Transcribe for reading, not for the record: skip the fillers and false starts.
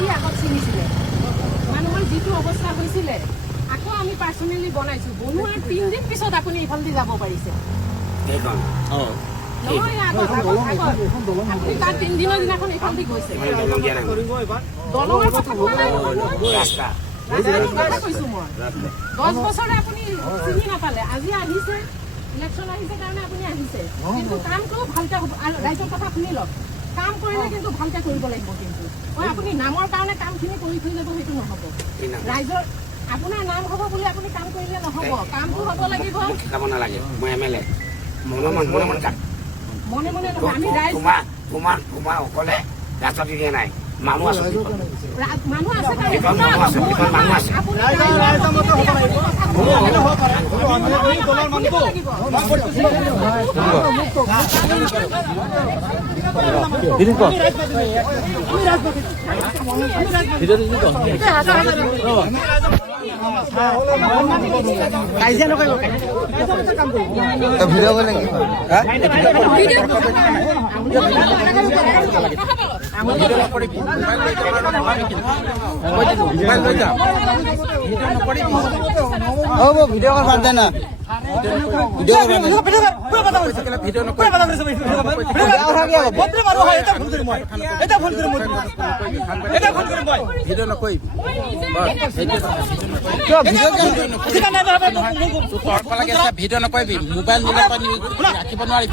এই আগত ছিঙিছিলে মানুহৰ যিটো অৱস্থা হৈছিলে আকৌ আমি পাৰ্চনেলি বনাইছো বনোৱাৰ 3 দিন পিছত আপুনি ইফালদি যাব পাৰিছে নহয় আপুনি তাৰ 3 দিনৰ দিনাখন ইফালদি গৈছে দলঙৰ কথা কোৱা নাই কথা কৈছো মই 10 বছৰে আপুনি চিনি নাপালে আজি আহিছে ইলেকশ্যন আহিছে কাৰণে আপুনি আহিছে কিন্তু কামটো ভালকে ৰাইজৰ কথা শুনি লওক কাম কৰিলে কিন্তু ভালকে কৰিব লাগিব কিন্তু আপুনি নামৰ কাৰণে কামখিনি কৰি থৈ যাব সেইটো নহ'ব ৰাইজৰ আপোনাৰ নাম হ'ব বুলি আপুনি কাম কৰিলে নহ'ব কামটো হ'ব লাগিব খাব নালাগে মই এমএলএ মনে মনে নহয় আমি ৰাইজ তোমাৰ অকলে ৰাস্তা দিয়া নাই মানুহ আছে মানুহ আছে ভিডিও কল বাদ দে না ভিডিও নকৰিবি মোবাইল ৰাখিব নোৱাৰিবি